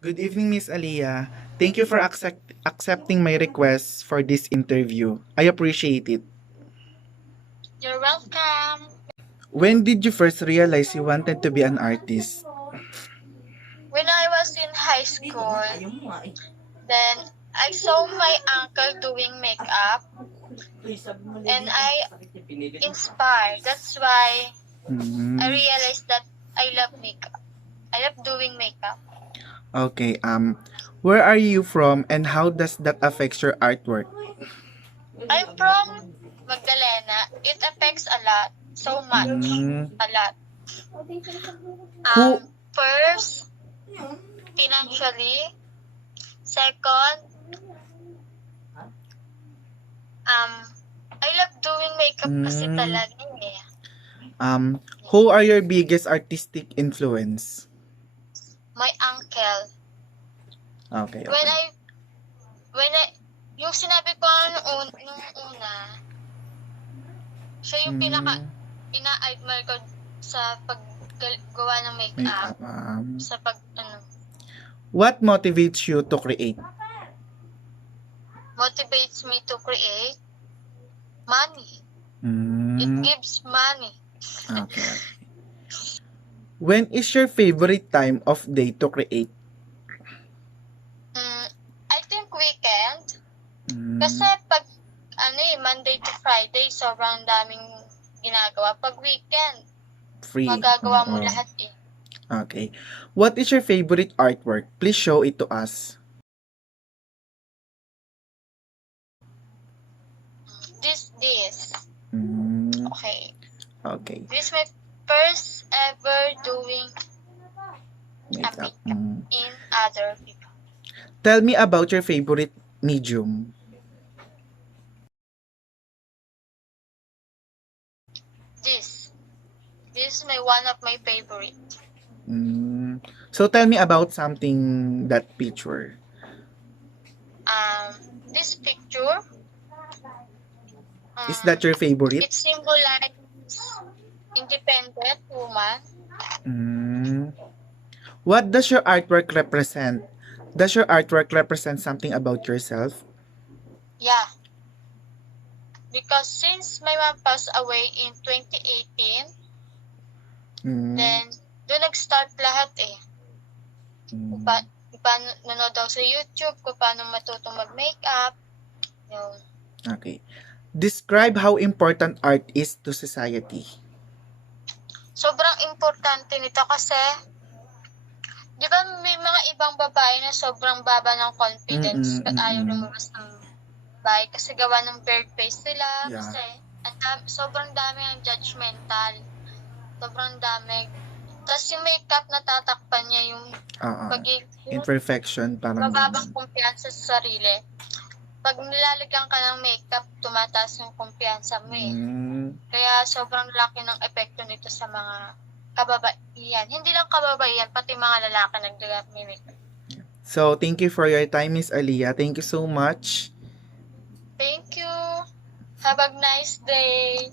Good evening, Miss Aliyah. Thank you for accepting my request for this interview. I appreciate it. You're welcome. When did you first realize you wanted to be an artist? When I was in high school, then I saw my uncle doing makeup and I inspired. That's why I Mm, realized that I love makeup. I love doing makeup. okay, where are you from and how does that affect your artwork? I'm from Magdalena. It affects a lot. So much. Mm, A lot. who, First, financially. Second, um, I love doing makeup kasi mm, talaga eh. who are your biggest artistic influence? My uncle. Okay, When okay. I, when I, yung sinabi ko nung una, siya yung Mm, ina-admire ko sa paggawa ng makeup. makeup. Sa What motivates you to create? motivates me to create money. It Mm, gives money. okay. When is your favorite time of day to create? I think weekend. Kasi Mm, pag Monday to Friday, sobrang daming ginagawa. Pag weekend, free. magagawa mo Oo. lahat eh. Okay. What is your favorite artwork? Please show it to us. This. Mm, Okay. okay. This is my first ever doing a Makeup. makeup in other people. Tell me about your favorite medium. This. This is one of my favorite. Mm, so tell me about something that picture. This picture, Is that your favorite? it symbolizes independent woman. Mm, what does your artwork represent? Does your artwork represent something about yourself? Yeah. Because since my mom passed away in 2018, Mm, then doon nag-start lahat eh. Kung paano nanood ako sa YouTube, kung paano matutong mag-makeup. Yun. okay. Describe how important art is to society. Sobrang importante nito kasi, di ba may mga ibang babae na sobrang baba ng confidence at ayaw lumabas ng bahay kasi gawa ng bird face sila. Yeah. Kasi sobrang dami ang judgmental. Sobrang dami. Tapos yung makeup natatakpan niya yung Imperfection, parang mababang ganun. kumpiyansa sa sarili. Pag nilalagyan ka ng makeup, tumataas yung kumpiyansa mo eh. Kaya sobrang laki ng epekto nito sa mga kababaihan. Hindi lang kababaihan, pati mga lalaki nagdagamit. So, thank you for your time, Miss Aliyah. Thank you so much. Thank you. Have a nice day.